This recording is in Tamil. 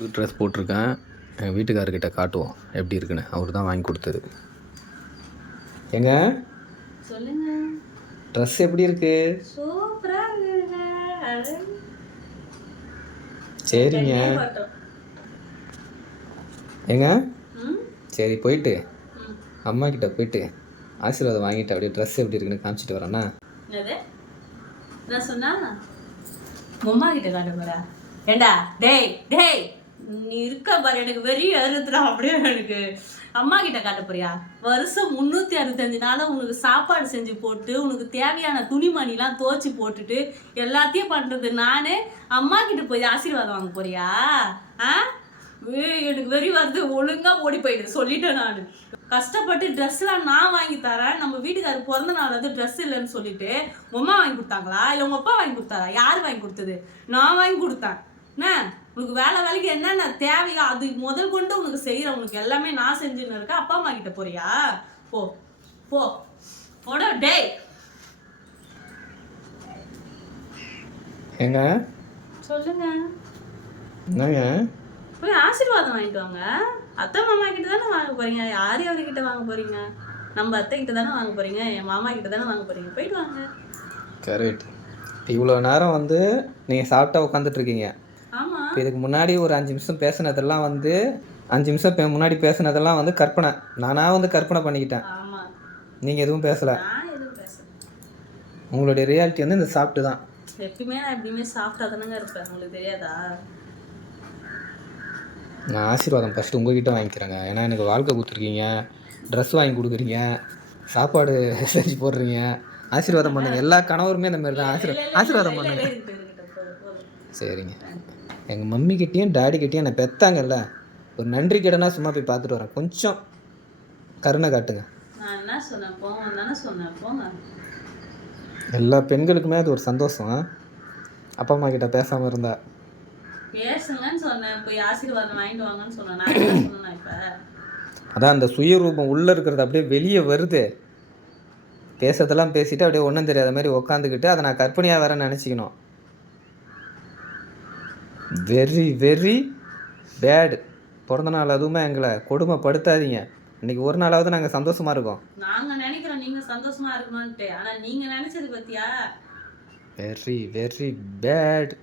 புது ட்ரெஸ் போட்டிருக்கேன். எங்கள் வீட்டுக்காரர்கிட்ட காட்டுவோம் எப்படி இருக்குன்னு. அவர் தான் வாங்கி கொடுத்தது. ஏங்க சொல்லுங்க. ட்ரெஸ் எப்படி இருக்கு? சூப்பரா இருக்குங்க. சரிங்க. ஏங்க சரி போயிட்டு அம்மா கிட்ட போயிட்டு ஆசீர்வாதம் வாங்கிட்டு அப்படியே ட்ரெஸ் எப்படி இருக்குன்னு காமிச்சிட்டு வரேன்னா. நான் சொன்னா அம்மா கிட்ட காட்ட போறா. ஏண்டா டேய் டேய் நீ இருக்க பாரு, எனக்கு வெறி அறுத்துடா. அப்படியே எனக்கு அம்மா கிட்ட காட்ட போறியா? வருஷம் 365 நாளும் உனக்கு சாப்பாடு செஞ்சு போட்டு உனக்கு தேவையான துணிமணிலாம் துவச்சி போட்டுட்டு எல்லாத்தையும் பண்றது நானு. அம்மா கிட்ட போய் ஆசீர்வாதம் வாங்க போறியா? எனக்கு வெறி வருது, ஒழுங்கா ஓடி போயிடு சொல்லிட்டேன். நான் கஷ்டப்பட்டு ட்ரெஸ்லாம் நான் வாங்கி தரேன். நம்ம வீட்டுக்காரர் பிறந்த நாள் வந்து ட்ரெஸ் இல்லைன்னு சொல்லிட்டு உமா வாங்கி கொடுத்தாங்களா இல்லை உங்க அப்பா வாங்கி கொடுத்தாரா? யார் வாங்கி கொடுத்தது? நான் வாங்கி கொடுத்தேன். என்ன உனக்கு வேலைக்கு என்னென்ன தேவையோ அது முதல் கொண்டு உனக்கு செய்யற, உனக்கு எல்லாமே நான் செஞ்சுன்னு இருக்கேன். அப்பா அம்மா கிட்ட போறியா? போ போ போட. டேய் ஏங்க சொல்லுங்க. என்னங்க போய் ஆசீர்வாதம் வாங்கிட்டு வாங்க. அத்தை மாமா கிட்ட தானே வாங்க போறீங்க. யார் யாருக்கிட்ட வாங்க போறீங்க? நம்ம அத்தை கிட்ட தானே வாங்க போறீங்க, என் மாமா கிட்ட தானே வாங்க போறீங்க. போயிட்டு வாங்க. கரெக்ட். இவ்வளோ நேரம் வந்து நீங்கள் சாப்பிட்டா உட்காந்துட்டு இருக்கீங்க. ஆமாம். இதுக்கு முன்னாடி ஒரு 5 நிமிஷம் பேசுனதெல்லாம் வந்து 5 நிமிஷம் முன்னாடி பேசுனதெல்லாம் வந்து கற்பனை. நானாக வந்து கற்பனை பண்ணிக்கிட்டேன். ஆமாம். நீங்கள் எதுவும் பேசலை. நான் எதுவும் பேசல. உங்களுடைய ரியாலிட்டி வந்து இந்த சாப்பிட்டு தான். எப்பயுமே நான் எப்படியுமே சாப்பிட்டா தானேங்க இருப்பேன். உங்களுக்கு தெரியாதா? நான் ஆசீர்வாதம் ஃபஸ்ட்டு உங்கள்கிட்ட வாங்கிக்கிறேங்க. ஏன்னா எனக்கு வாழ்க்கை கொடுத்துருக்கீங்க, ட்ரெஸ் வாங்கி கொடுக்குறீங்க, சாப்பாடு செஞ்சு போடுறீங்க. ஆசீர்வாதம் பண்ணுங்க. எல்லா கணவருமே இந்த மாதிரி தான் ஆசீர்வாதம் பண்ணுங்க. சரிங்க. எங்கள் மம்மிக்கிட்டேயும் டாடிக்கிட்டேயும் என்னை பெற்றாங்கல்ல, ஒரு நன்றி கடனா சும்மா போய் பார்த்துட்டு வரேன். கொஞ்சம் கருணை காட்டுங்க. நான் என்ன சொன்னேன்? போங்க தானே சொன்னேன். போங்க. எல்லா பெண்களுக்குமே அது ஒரு சந்தோஷம். அப்பா அம்மா கிட்ட பேசாமல் இருந்தா. பேசுங்கன்னு சொன்னேன். போய் ஆசீர்வாதம் வாங்கிட்டு வாங்கன்னு சொன்னேன். நான் என்ன சொன்னேன்? இப்போ அதான் அந்த சுயரூபம் உள்ளே இருக்கிறது அப்படியே வெளியே வருது. பேசுறதெல்லாம் பேசிட்டு அப்படியே ஒன்றும் தெரியாத மாதிரி உக்காந்துக்கிட்டு அதை நான் கற்பனையாக வேற நினச்சிக்கணும். Very very bad. பிறந்த நாள் அதுவுமே எங்களை கொடுமைப்படுத்தாதீங்க. இன்னைக்கு ஒரு நாளாவது நாங்கள் சந்தோஷமா இருக்கோம். நாங்கள் நினைக்கிறோம் நீங்கள் சந்தோஷமா இருக்கணும்ட்டு. ஆனால் நீங்கள் நினைச்சது பத்தியா? Very very bad.